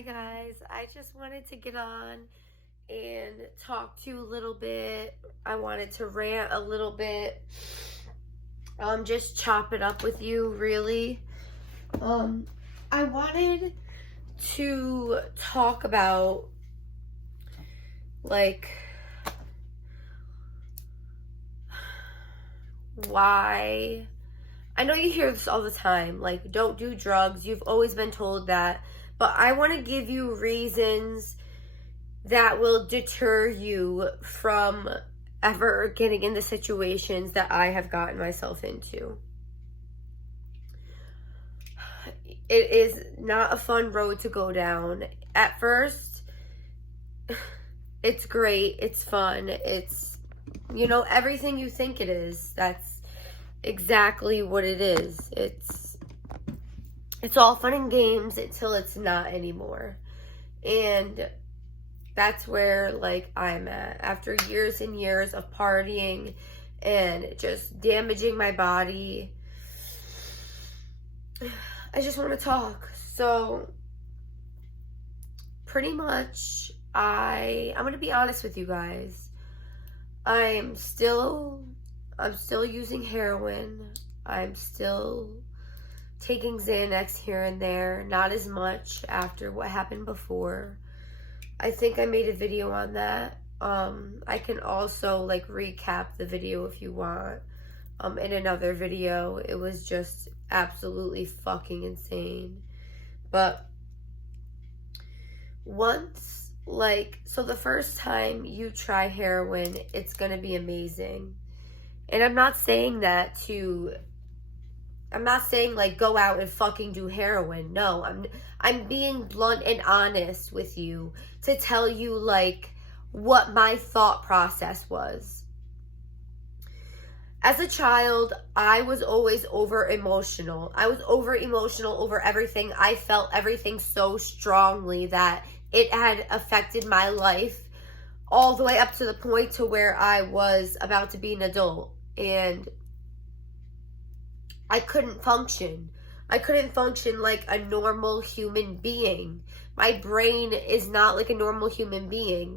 Hi guys, I just wanted to get on and talk to you a little bit. I wanted to rant a little bit. Just chop it up with you, really. I wanted to talk about why. I know you hear this all the time, don't do drugs. You've always been told that. But I want to give you reasons that will deter you from ever getting into situations that I have gotten myself into. It is not a fun road to go down. At first, it's great, it's fun, it's, everything you think it is. That's exactly what it is. It's all fun and games until it's not anymore. And that's where, I'm at. After years and years of partying and just damaging my body, I just want to talk. So, pretty much, I'm going to be honest with you guys. I'm still using heroin. I'm still taking Xanax here and there, not as much after what happened before. I think I made a video on that. I can also recap the video if you want. In another video, it was just absolutely fucking insane. But once, so the first time you try heroin, it's gonna be amazing. And I'm not saying go out and fucking do heroin. No, I'm being blunt and honest with you to tell you what my thought process was. As a child, I was always over emotional. I was over emotional over everything. I felt everything so strongly that it had affected my life all the way up to the point to where I was about to be an adult. And I couldn't function. I couldn't function like a normal human being. My brain is not like a normal human being.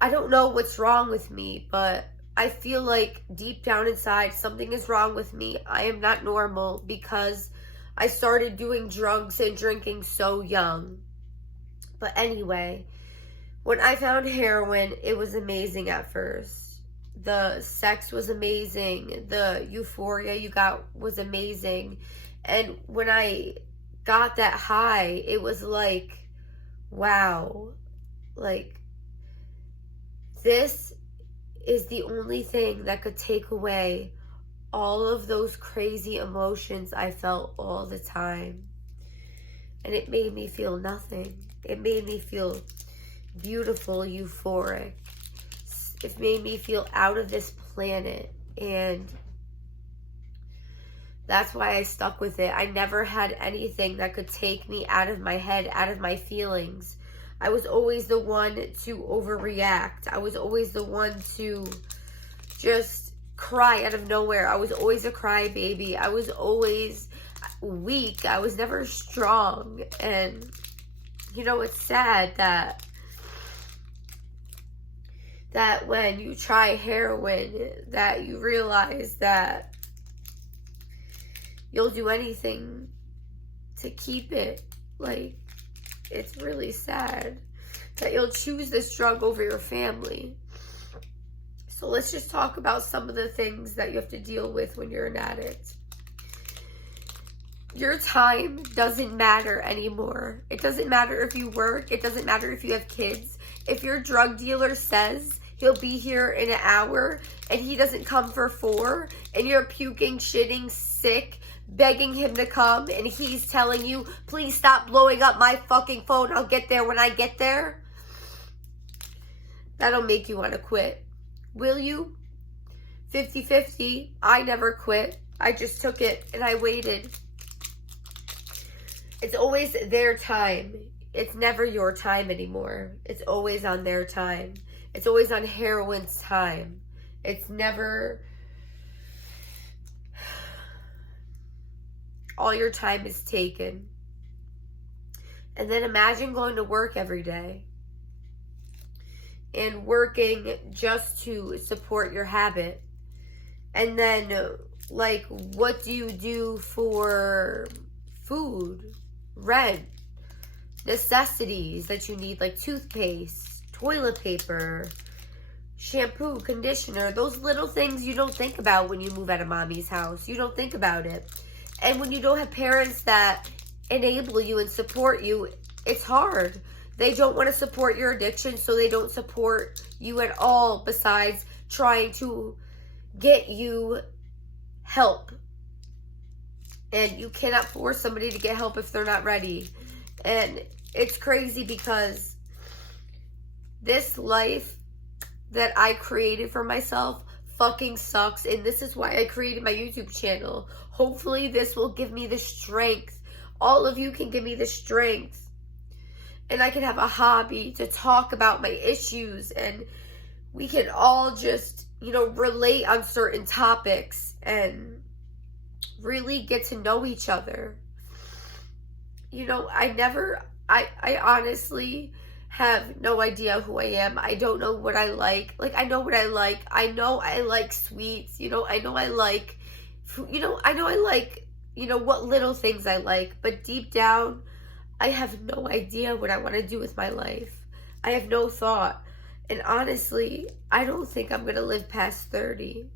I don't know what's wrong with me, but I feel like deep down inside something is wrong with me. I am not normal because I started doing drugs and drinking so young. But anyway, when I found heroin, it was amazing at first. The sex was amazing. The euphoria you got was amazing. And when I got that high, it was wow. This is the only thing that could take away all of those crazy emotions I felt all the time. And it made me feel nothing. It made me feel beautiful, euphoric. It made me feel out of this planet, and that's why I stuck with it. I never had anything that could take me out of my head, out of my feelings. I was always the one to overreact. I was always the one to just cry out of nowhere. I was always a crybaby. I was always weak. I was never strong. And, it's sad that when you try heroin, that you realize that you'll do anything to keep it. It's really sad that you'll choose this drug over your family. So let's just talk about some of the things that you have to deal with when you're an addict. Your time doesn't matter anymore. It doesn't matter if you work. It doesn't matter if you have kids. If your drug dealer says he'll be here in an hour and he doesn't come for 4 and you're puking, shitting, sick, begging him to come, and he's telling you, please stop blowing up my fucking phone, I'll get there when I get there, that'll make you want to quit. Will you? 50-50. I never quit. I just took it and I waited. It's always their time. It's never your time anymore. It's always on their time. It's always on heroin's time. It's never... All your time is taken. And then imagine going to work every day and working just to support your habit. And then, like, what do you do for food, rent, necessities that you need, like toothpaste, toilet paper, shampoo, conditioner, those little things you don't think about when you move out of mommy's house. You don't think about it. And when you don't have parents that enable you and support you, it's hard. They don't want to support your addiction, so they don't support you at all besides trying to get you help. And you cannot force somebody to get help if they're not ready. And it's crazy because this life that I created for myself fucking sucks. And this is why I created my YouTube channel. Hopefully this will give me the strength. All of you can give me the strength. And I can have a hobby to talk about my issues. And we can all just, you know, relate on certain topics. And really get to know each other. You know, I honestly have no idea who I am. I don't know what I like. Like, I know what I like. I know I like sweets. You know, I know I like, you know, I know I like, you know, what little things I like. But deep down, I have no idea what I want to do with my life. I have no thought. And honestly, I don't think I'm going to live past 30.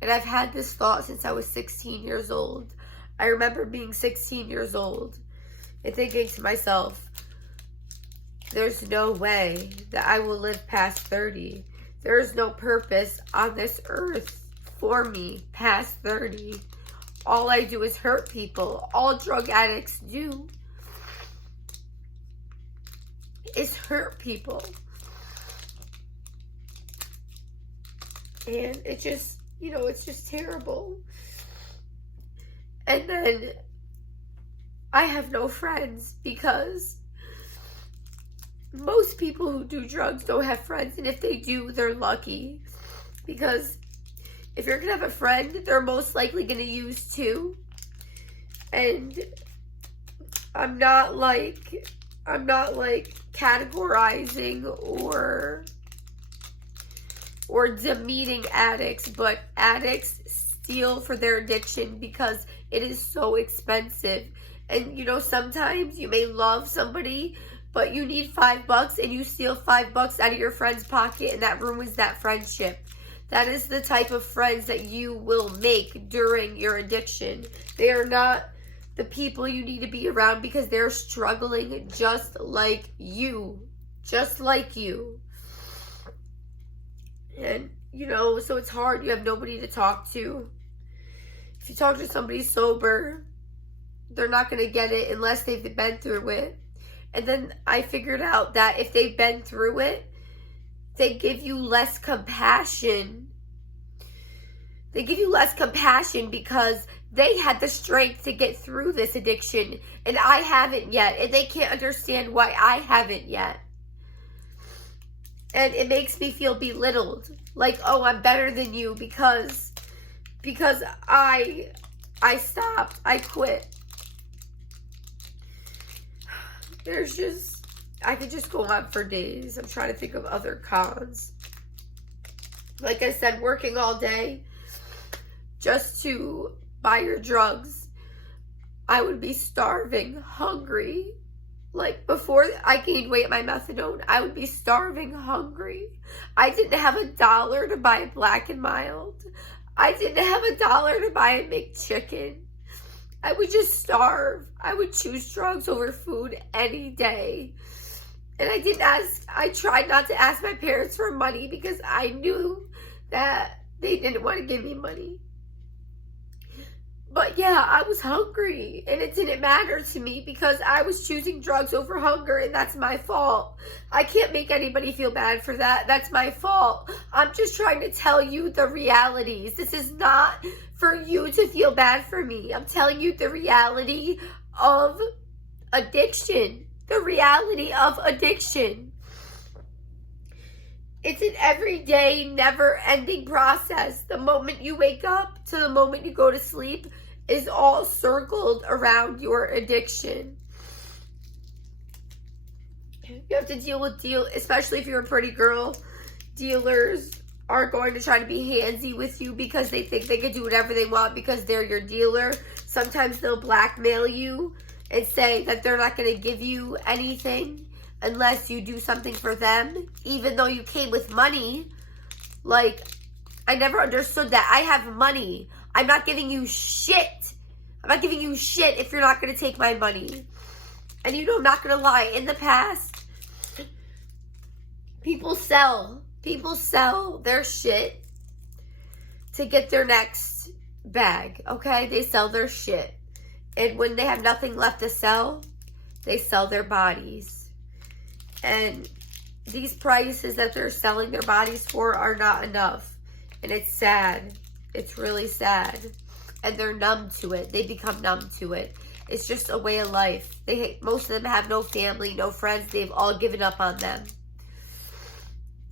And I've had this thought since I was 16 years old. I remember being 16 years old and thinking to myself, there's no way that I will live past 30. There is no purpose on this earth for me past 30. All I do is hurt people. All drug addicts do is hurt people. And it just, you know, it's just terrible. And then I have no friends because most people who do drugs don't have friends. And if they do, they're lucky. Because if you're going to have a friend, they're most likely going to use too. And I'm not like categorizing or demeaning addicts, but addicts steal for their addiction because it is so expensive. And you know, sometimes you may love somebody, but you need $5 and you steal $5 out of your friend's pocket, and that ruins that friendship. That is the type of friends that you will make during your addiction. They are not the people you need to be around because they're struggling just like you. Just like you. And, you know, so it's hard. You have nobody to talk to. If you talk to somebody sober, they're not going to get it unless they've been through it. And then I figured out that if they've been through it, they give you less compassion. They give you less compassion because they had the strength to get through this addiction, and I haven't yet. And they can't understand why I haven't yet. And it makes me feel belittled. Like, oh, I'm better than you because I stopped. I quit. There's just, I could just go on for days. I'm trying to think of other cons. Like I said, working all day just to buy your drugs. I would be starving, hungry. Like, before I gained weight at my methadone, I would be starving, hungry. I didn't have $1 to buy a Black and Mild. I didn't have $1 to buy a McChicken. I would just starve. I would choose drugs over food any day. And I tried not to ask my parents for money because I knew that they didn't want to give me money. But yeah, I was hungry, and it didn't matter to me because I was choosing drugs over hunger, and that's my fault. I can't make anybody feel bad for that. That's my fault. I'm just trying to tell you the realities. This is not for you to feel bad for me. I'm telling you the reality of addiction. The reality of addiction. It's an everyday, never-ending process. The moment you wake up to the moment you go to sleep is all circled around your addiction. You have to deal with especially if you're a pretty girl. Dealers are going to try to be handsy with you because they think they can do whatever they want because they're your dealer. Sometimes they'll blackmail you and say that they're not going to give you anything unless you do something for them, even though you came with money. Like, I never understood that. I have money. I'm not giving you shit. I'm not giving you shit if you're not going to take my money. And you know, I'm not going to lie. In the past, people sell their shit to get their next bag, okay? They sell their shit. And when they have nothing left to sell, they sell their bodies. And these prices that they're selling their bodies for are not enough. And it's sad. It's really sad. And they're numb to it. They become numb to it. It's just a way of life. Most of them have no family, no friends. They've all given up on them.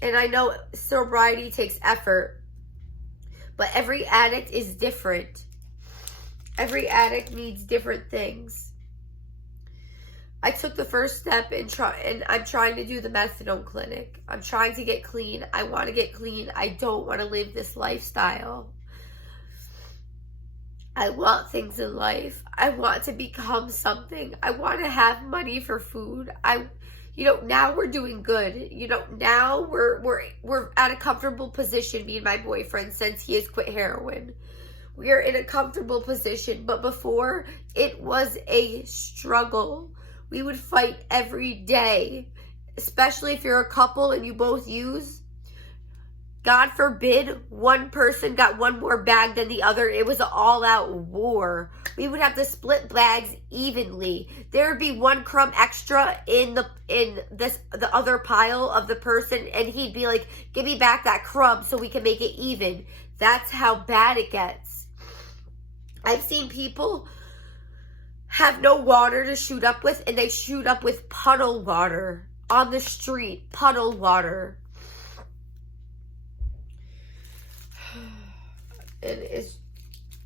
And I know sobriety takes effort, but every addict is different. Every addict needs different things. I took the first step and I'm trying to do the methadone clinic. I'm trying to get clean. I want to get clean. I don't want to live this lifestyle. I want things in life. I want to become something. I want to have money for food. You know, now we're doing good. You know, now we're at a comfortable position, me and my boyfriend, since he has quit heroin. We are in a comfortable position, but before, it was a struggle. We would fight every day, especially if you're a couple and you both use. God forbid one person got one more bag than the other. It was an all-out war. We would have to split bags evenly. There would be one crumb extra in the other pile of the person, and he'd be like, "Give me back that crumb so we can make it even." That's how bad it gets. I've seen people have no water to shoot up with, and they shoot up with puddle water on the street. Puddle water. And it's,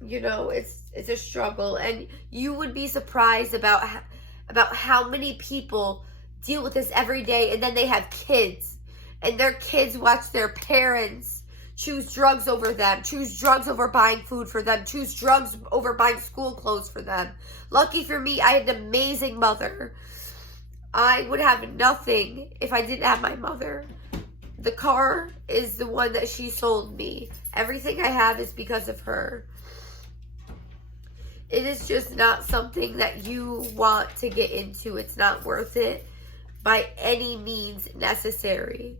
you know, it's a struggle. And you would be surprised about how many people deal with this every day, and then they have kids, and their kids watch their parents choose drugs over them, choose drugs over buying food for them, choose drugs over buying school clothes for them. Lucky for me, I had an amazing mother. I would have nothing if I didn't have my mother. The car is the one that she sold me. Everything I have is because of her. It is just not something that you want to get into. It's not worth it by any means necessary.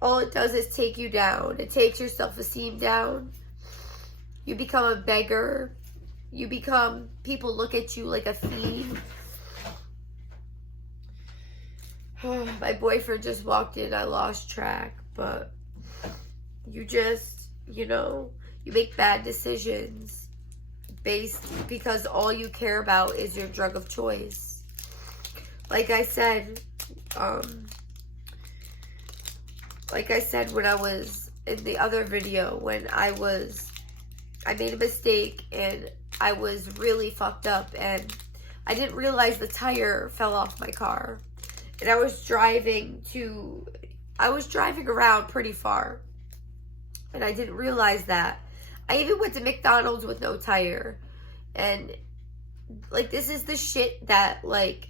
All it does is take you down. It takes your self-esteem down. You become a beggar. People look at you like a fiend. My boyfriend just walked in. I lost track. But you just, you know, you make bad decisions because all you care about is your drug of choice. Like I said when I was in the other video, when I made a mistake and I was really fucked up, and I didn't realize the tire fell off my car. And I was driving around pretty far, and I didn't realize that. I even went to McDonald's with no tire. And like, this is the shit that like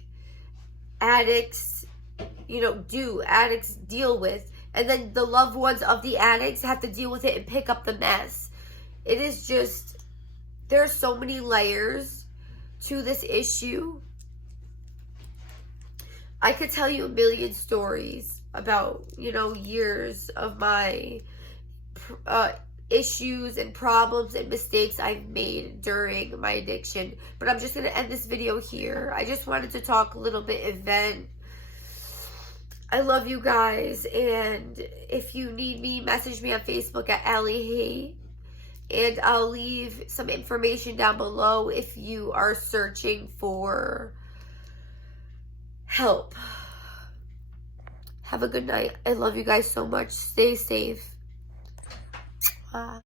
addicts, you know, addicts deal with. And then the loved ones of the addicts have to deal with it and pick up the mess. It is just, there's so many layers to this issue. I could tell you a million stories about, you know, years of my issues and problems and mistakes I've made during my addiction. But I'm just going to end this video here. I just wanted to talk a little bit event. I love you guys, and if you need me, message me on Facebook at Allie, and I'll leave some information down below if you are searching for help. Have a good night. I love you guys so much. Stay safe.